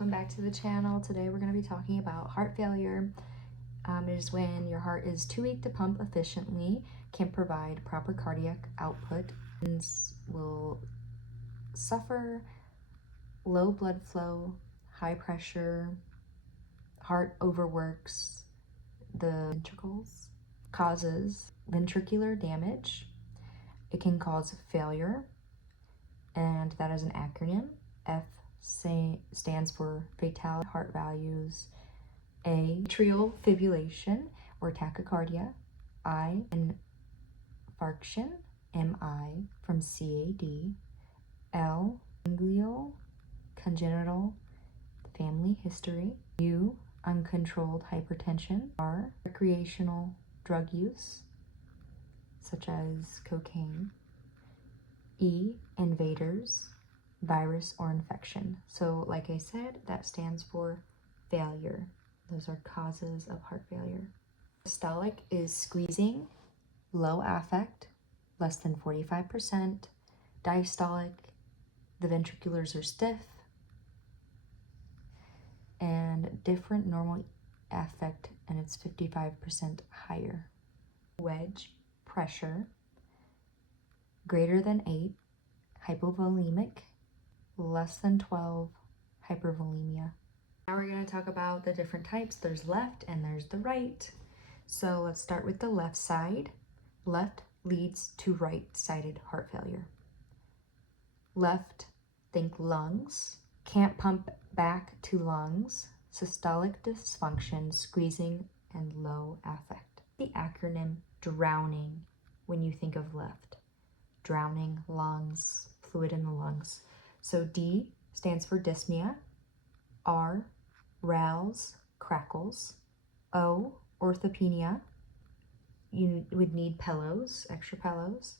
welcome back to the channel. Today we're going to be talking about heart failure. It is when your heart is too weak to pump efficiently, can't provide proper cardiac output, and will suffer low blood flow, high pressure, heart overworks the ventricles, causes ventricular damage. It can cause failure, and that is an acronym. F stands for fatal heart values. A, atrial fibrillation or tachycardia. I, infarction, MI from CAD. L, familial congenital family history. U, uncontrolled hypertension. R, recreational drug use such as cocaine. E, invaders, virus or infection. So like I said, that stands for failure. Those are causes of heart failure. Systolic is squeezing, low affect, less than 45%. Diastolic, the ventriculars are stiff, and different normal affect, and it's 55% higher. Wedge, pressure, greater than 8, hypovolemic, less than 12, hypervolemia. Now we're going to talk about the different types. There's left and there's the right. So let's start with the left side. Left leads to right-sided heart failure. Left, think lungs, can't pump back to lungs, systolic dysfunction, squeezing, and low affect. The acronym drowning when you think of left. Drowning, lungs, fluid in the lungs. So D stands for dyspnea. R, rales, crackles. O, orthopnea. You would need pillows, extra pillows.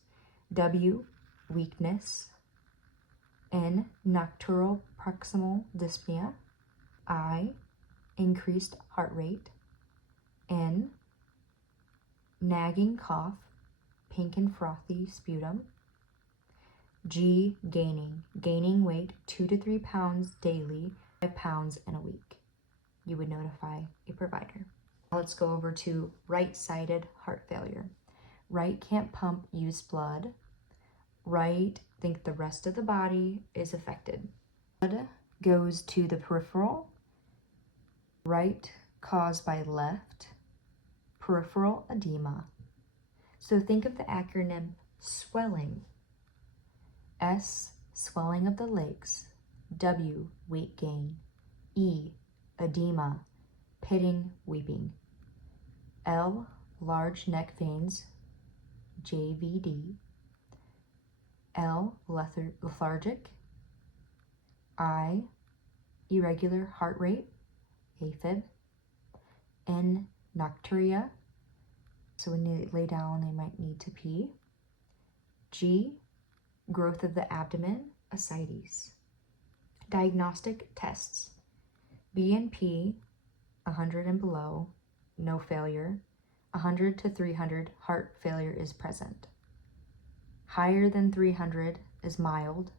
W, weakness. N, nocturnal proximal dyspnea. I, increased heart rate. N, nagging cough, pink and frothy sputum. G, gaining weight 2 to 3 pounds daily, 5 pounds in a week. You would notify a provider. Now let's go over to right-sided heart failure. Right, can't pump used blood. Right, think the rest of the body is affected. Blood goes to the peripheral. Right, caused by left. Peripheral edema. So think of the acronym swelling. S, swelling of the legs. W, weight gain. E, edema, pitting, weeping. L, large neck veins, JVD. L, lethargic. I, irregular heart rate, AFib. N, nocturia. So when they lay down, they might need to pee. G, growth of the abdomen, ascites. Diagnostic tests. BNP, 100 and below, no failure. 100 to 300, heart failure is present. Higher than 300 is mild.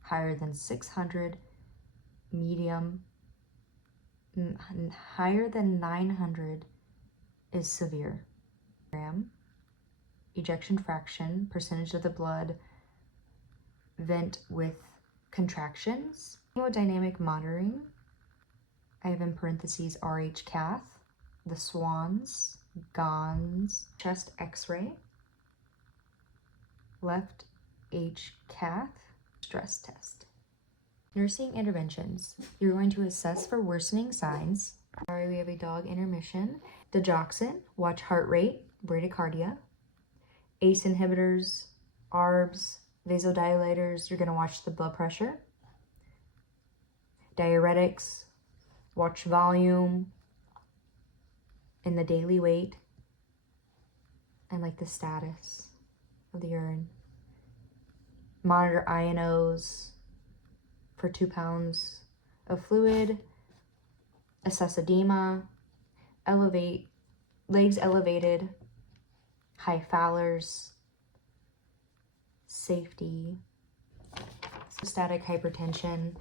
Higher than 600, medium. Higher than 900 is severe. Ejection fraction, percentage of the blood vent with contractions. Hemodynamic monitoring, I have in parentheses RH cath, the swans, GONS, chest x-ray, left H cath, stress test. Nursing interventions, you're going to assess for worsening signs. Sorry, we have a dog intermission. Digoxin, watch heart rate, bradycardia. ACE inhibitors, ARBs, vasodilators, you're going to watch the blood pressure. Diuretics, watch volume and the daily weight and like the status of the urine. Monitor INOs for 2 pounds of fluid. Assess edema. Elevate, legs elevated. High Fowler's. Safety. Static hypertension.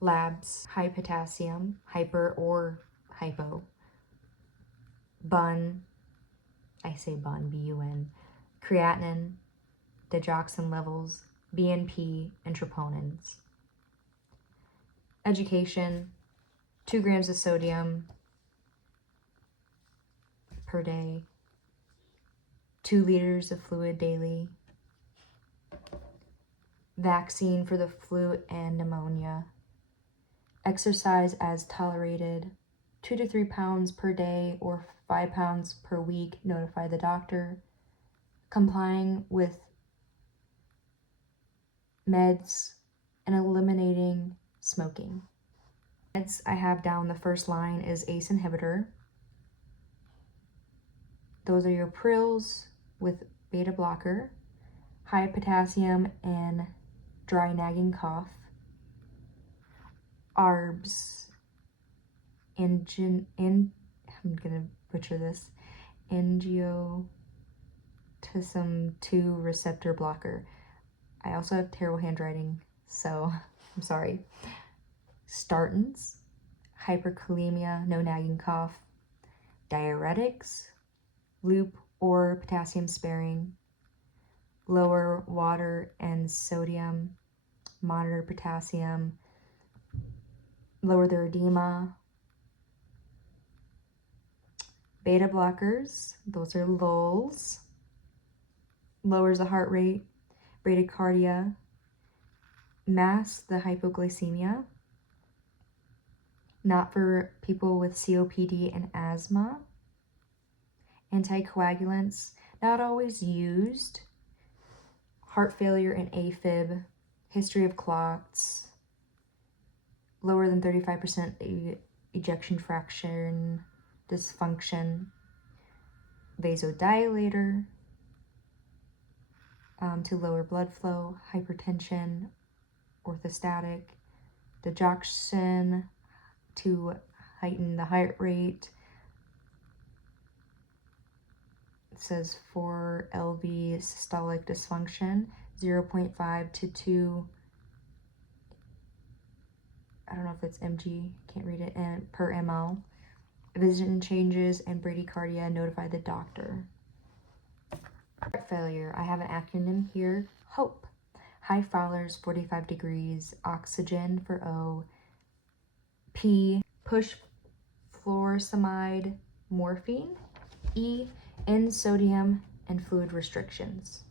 Labs, high potassium, hyper or hypo. Bun, I say bun, B-U-N. Creatinine, digoxin levels, BNP, and troponins. Education, 2 grams of sodium per day, 2 liters of fluid daily. Vaccine for the flu and pneumonia. Exercise as tolerated, 2 to 3 pounds per day or 5 pounds per week, notify the doctor. Complying with meds and eliminating smoking. Meds I have down the first line is ACE inhibitor. Those are your Prils with beta blocker, high potassium and dry nagging cough. ARBs, I'm gonna butcher this, angiotensin 2 receptor blocker. I also have terrible handwriting, so I'm sorry. Statins, hyperkalemia, no nagging cough. Diuretics, loop or potassium sparing. Lower water and sodium, monitor potassium. Lower their edema. Beta blockers, those are lulls. Lowers the heart rate, bradycardia. Masks the hypoglycemia. Not for people with COPD and asthma. Anticoagulants, not always used. Heart failure and AFib. History of clots. Lower than 35% ejection fraction. Dysfunction. Vasodilator to lower blood flow. Hypertension. Orthostatic. Digoxin to heighten the heart rate. It says for LV systolic dysfunction, 0.5 to 2, I don't know if it's mg, can't read it, and per ml. Vision changes and bradycardia, notify the doctor. Heart failure, I have an acronym here, HOPE. High Fowler's 45 degrees, oxygen for O. P, push furosemide morphine. E, end sodium and fluid restrictions.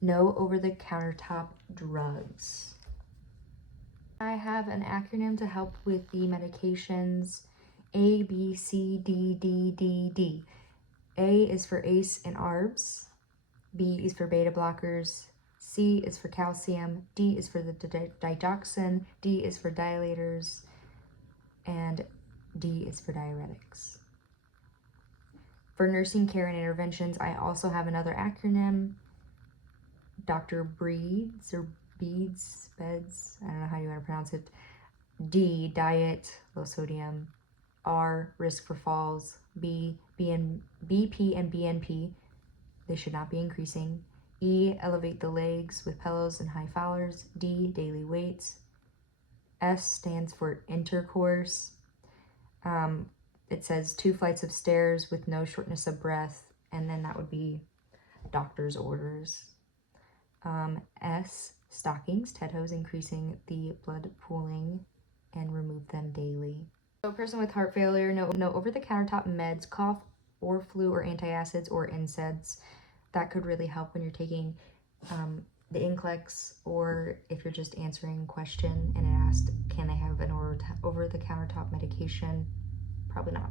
No over-the-countertop drugs. I have an acronym to help with the medications. A, B, C, D, D, D, D. A is for ACE and ARBs. B is for beta blockers. C is for calcium. D is for the digoxin. D is for dilators. And D is for diuretics. For nursing care and interventions, I also have another acronym. Dr. Breeds or Beeds, Beds, I don't know how you want to pronounce it. D, diet, low sodium. R, risk for falls. B, BP and BNP, they should not be increasing. E, elevate the legs with pillows and high Fowlers. D, daily weights. S stands for intercourse. It says 2 flights of stairs with no shortness of breath, and then that would be doctor's orders. S, stockings, Ted hose, increasing the blood pooling and remove them daily. So a person with heart failure, no over-the-countertop meds, cough or flu or antacids or NSAIDs. That could really help when you're taking the NCLEX, or if you're just answering a question and it asked, can they have an over-the-countertop medication? Probably not.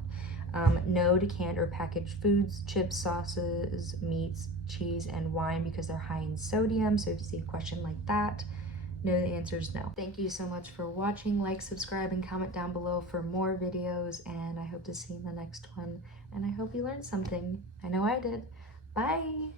No to canned or packaged foods, chips, sauces, meats, cheese, and wine because they're high in sodium. So if you see a question like that, no, the answer is no. Thank you so much for watching. Like, subscribe, and comment down below for more videos, and I hope to see you in the next one. And I hope you learned something. I know I did. Bye!